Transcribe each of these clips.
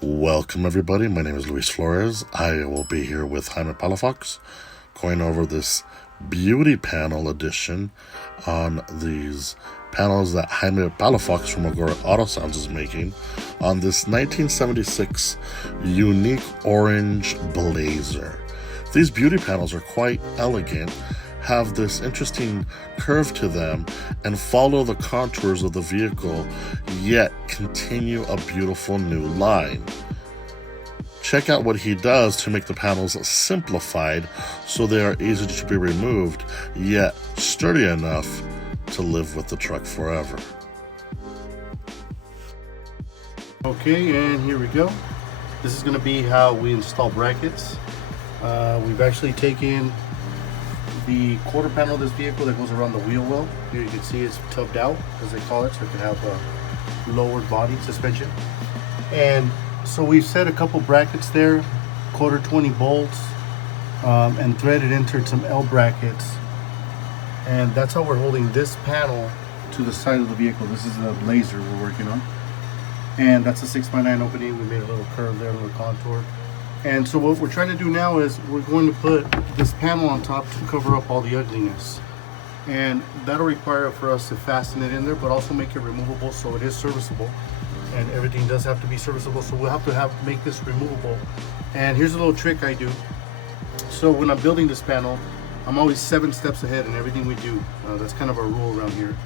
Welcome everybody, my name is Luis Flores. I will be here with Jaime Palafox going over this beauty panel edition on these panels that Jaime Palafox from Agora Auto Sounds is making on this 1976 unique orange Blazer. These beauty panels are quite elegant, have this interesting curve to them, and follow the contours of the vehicle, yet continue a beautiful new line. Check out what he does to make the panels simplified so they are easy to be removed, yet sturdy enough to live with the truck forever. Okay, and here we go. This is going to be how we install brackets. We've actually taken the quarter panel of this vehicle that goes around the wheel well. Here you can see it's tubbed out, as they call it, so it can have a lowered body suspension. And so we've set a couple brackets there, quarter 20 bolts, and threaded entered some L brackets. And that's how we're holding this panel to the side of the vehicle. This is the Blazer we're working on. And that's a 6x9 opening. We made a little curve there, a little contour. And so what we're trying to do now is we're going to put this panel on top to cover up all the ugliness. And that'll require for us to fasten it in there, but also make it removable so it is serviceable. And everything does have to be serviceable, so we'll have to make this removable. And here's a little trick I do. So when I'm building this panel, I'm always 7 steps ahead in everything we do. That's kind of our rule around here.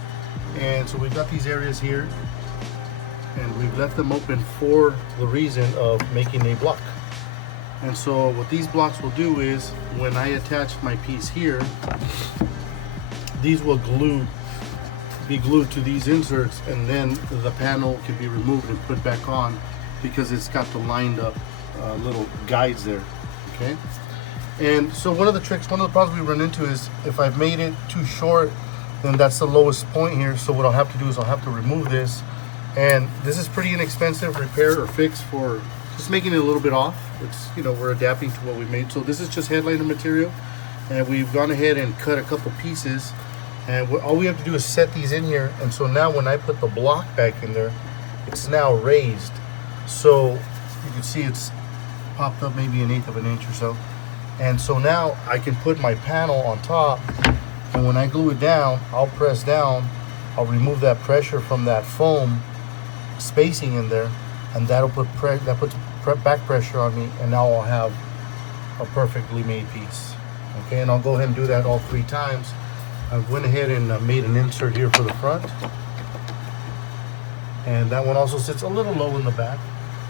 And so we've got these areas here, and we've left them open for the reason of making a block. And so what these blocks will do is, when I attach my piece here, these will be glued to these inserts, and then the panel can be removed and put back on because it's got the lined up little guides there. Okay. And so one of the problems we run into is if I've made it too short, then that's the lowest point here. So what I'll have to do is I'll have to remove this, and this is pretty inexpensive repair or fix for just making it a little bit off. It's, you know, we're adapting to what we made. So this is just headliner material, and we've gone ahead and cut a couple pieces, and all we have to do is set these in here. And so now when I put the block back in there, it's now raised, so you can see it's popped up maybe 1/8 of an inch or so. And so now I can put my panel on top, and when I glue it down, I'll press down, I'll remove that pressure from that foam spacing in there, and that'll put back pressure on me, and now I'll have a perfectly made piece. Okay, and I'll go ahead and do that all 3 times. I went ahead and made an insert here for the front, and that one also sits a little low in the back.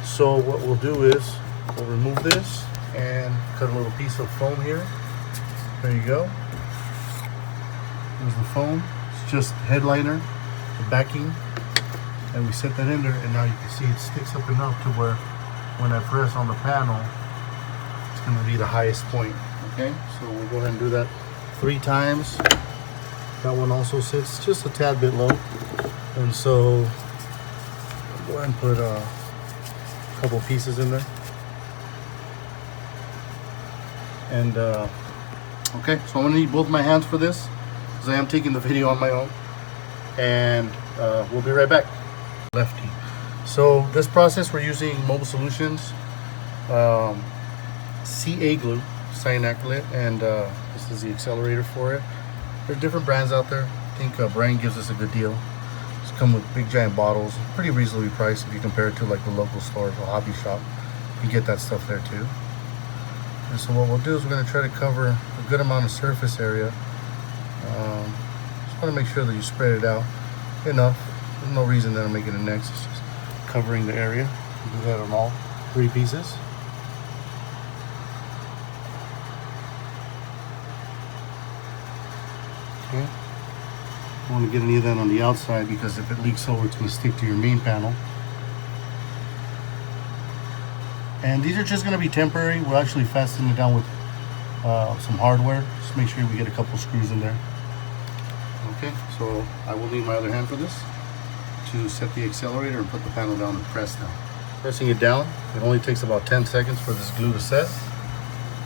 So what we'll do is we'll remove this and cut a little piece of foam here. There you go. There's the foam. It's just headliner, the backing, and we set that in there, and now you can see it sticks up enough to where when I press on the panel, it's going to be the highest point. Okay, so we'll go ahead and do that 3 times. That one also sits just a tad bit low, and so I'll go ahead and put a couple pieces in there. And okay, so I'm gonna need both my hands for this because I am taking the video on my own, and we'll be right back. Lefty. So this process, we're using Mobile Solutions CA glue, cyanacrylate, and this is the accelerator for it. There are different brands out there. I think Brian gives us a good deal. It's come with big giant bottles, pretty reasonably priced if you compare it to like the local stores or hobby shop. You get that stuff there too. And so what we'll do is we're going to try to cover a good amount of surface area. Just want to make sure that you spread it out enough. There's no reason that I'm making it next. It's just covering the area. We'll do that on all 3 pieces. Okay. Don't want to get any of that on the outside because if it leaks over, it's going to stick to your main panel. And these are just going to be temporary. We'll actually fasten it down with some hardware. Just make sure we get a couple screws in there. Okay, so I will need my other hand for this to set the accelerator and put the panel down and press down. Pressing it down, it only takes about 10 seconds for this glue to set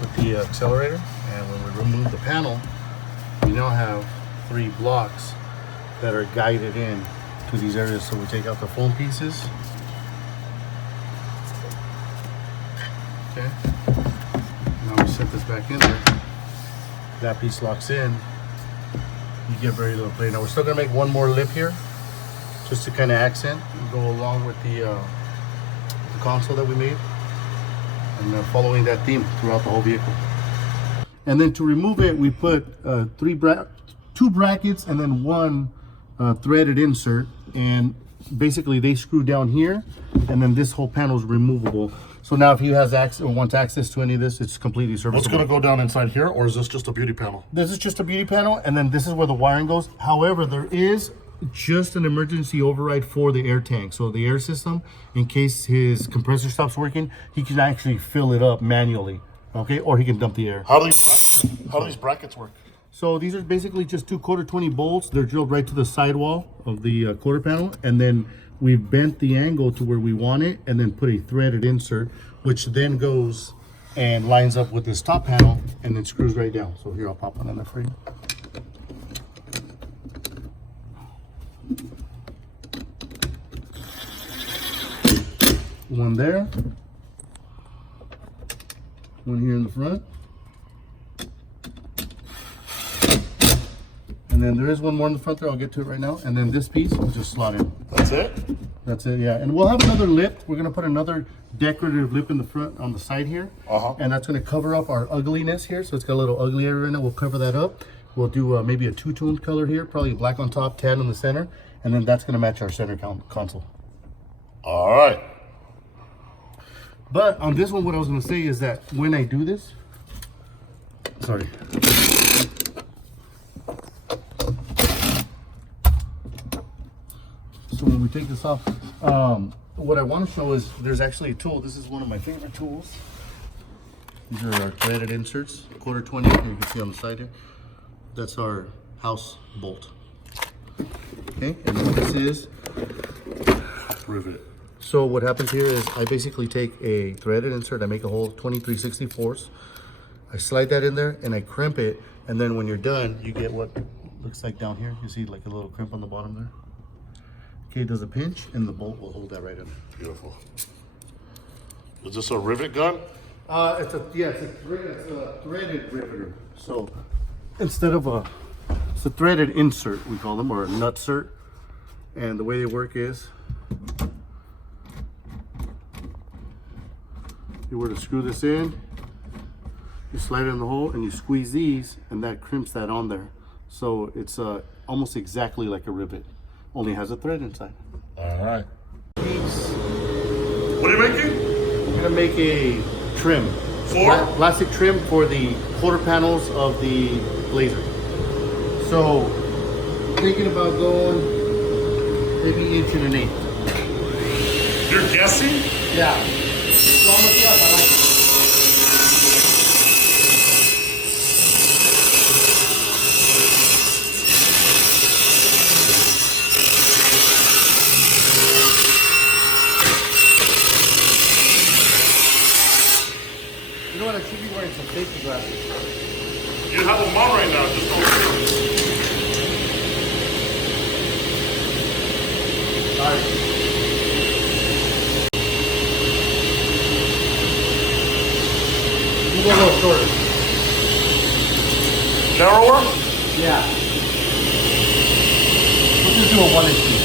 with the accelerator. And when we remove the panel, we now have 3 blocks that are guided in to these areas. So we take out the foam pieces, Okay. Now we set this back in there. That piece locks in. You get very little play. Now we're still gonna make one more lip here, just to kind of accent and go along with the console that we made, and following that theme throughout the whole vehicle. And then to remove it, we put two brackets and then one threaded insert, and basically they screw down here, and then this whole panel is removable. So now if he has access or wants access to any of this, it's completely serviceable. What's going to go down inside here, or is this just a beauty panel? This is just a beauty panel, and then this is where the wiring goes. However, there is just an emergency override for the air tank. So the air system, in case his compressor stops working, he can actually fill it up manually, okay? Or he can dump the air. How do these brackets work? So these are basically just two quarter 20 bolts. They're drilled right to the sidewall of the quarter panel, and then we've bent the angle to where we want it, and then put a threaded insert, which then goes and lines up with this top panel, and then screws right down. So here, I'll pop one on there for you. One there, one here in the front. And then there is one more in the front there. I'll get to it right now. And then this piece will just slot in. That's it? That's it, yeah. And we'll have another lip. We're gonna put another decorative lip in the front on the side here. And that's gonna cover up our ugliness here. So it's got a little ugly area in it. We'll cover that up. We'll do maybe a two-tone color here, probably black on top, tan in the center. And then that's gonna match our center console. All right. But on this one, what I was gonna say is that when I do this, sorry. So when we take this off, what I want to show is there's actually a tool. This is one of my favorite tools. These are our threaded inserts, quarter 20, here you can see on the side here. That's our house bolt. Okay, and what this is, Rivet. so what happens here is I basically take a threaded insert, I make a hole 23/64. I slide that in there and I crimp it, and then when you're done, you get what looks like down here. You see like a little crimp on the bottom there. Okay, it does a pinch, and the bolt will hold that right in. Beautiful. Is this a rivet gun? It's a threaded riveter. So instead of it's a threaded insert, we call them, or a nutsert. And the way they work is, you were to screw this in, you slide it in the hole, and you squeeze these, and that crimps that on there. So it's almost exactly like a rivet, only has a thread inside. All right. Piece. What are you making? We're gonna make a trim. For? Plastic trim for the quarter panels of the Blazer. So, thinking about going maybe 1.1 inch. You're guessing? Yeah. So I'm gonna I like it. You know what? I should be wearing some safety glasses. You have them on right now. Just don't. All right. You go a little shorter. Narrower? Yeah. Let's just do a 1 inch piece.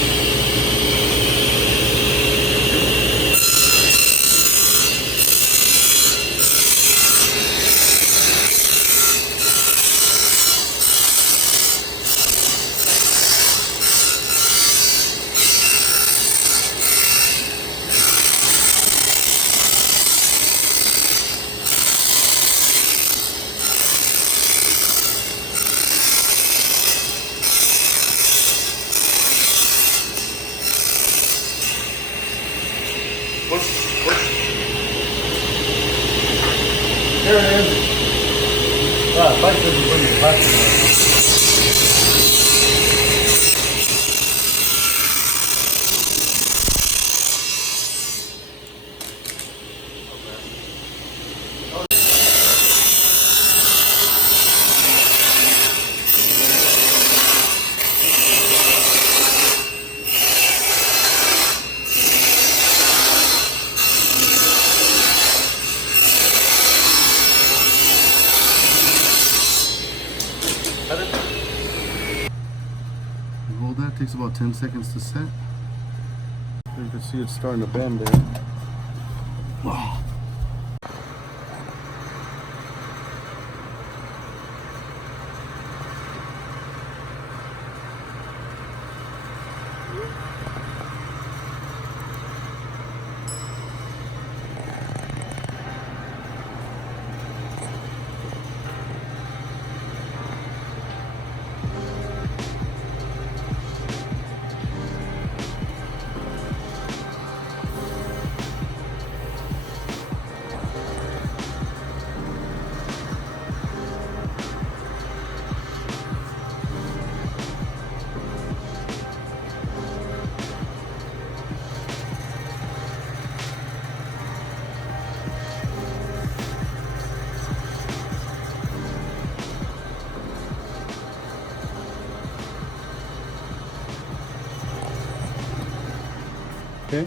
There it is. Light doesn't bring it back. takes about 10 seconds to set. You can see it's starting to bend there. Wow. Okay.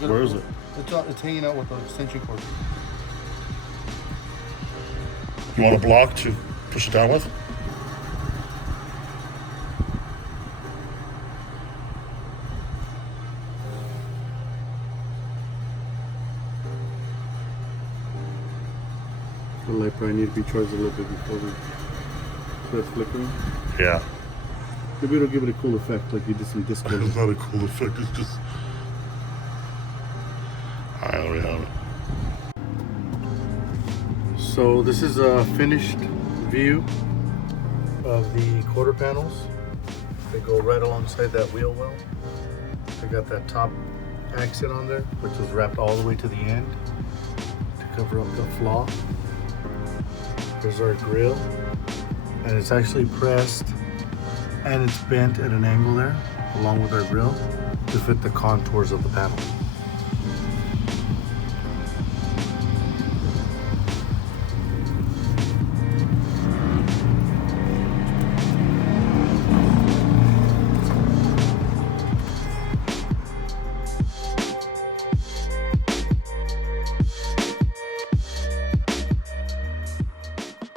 Where is it? It's hanging out with the extension cord. You want a block to push it down with? The light probably need to be charged a little bit before it's flickering. Yeah. Maybe it'll give it a cool effect, like you did some disco. It's not a cool effect, it's just... Alright, there we have it. So this is a finished view of the quarter panels. They go right alongside that wheel well. They got that top accent on there, which was wrapped all the way to the end to cover up the flaw. There's our grill, and it's actually pressed and it's bent at an angle there along with our grill to fit the contours of the panel.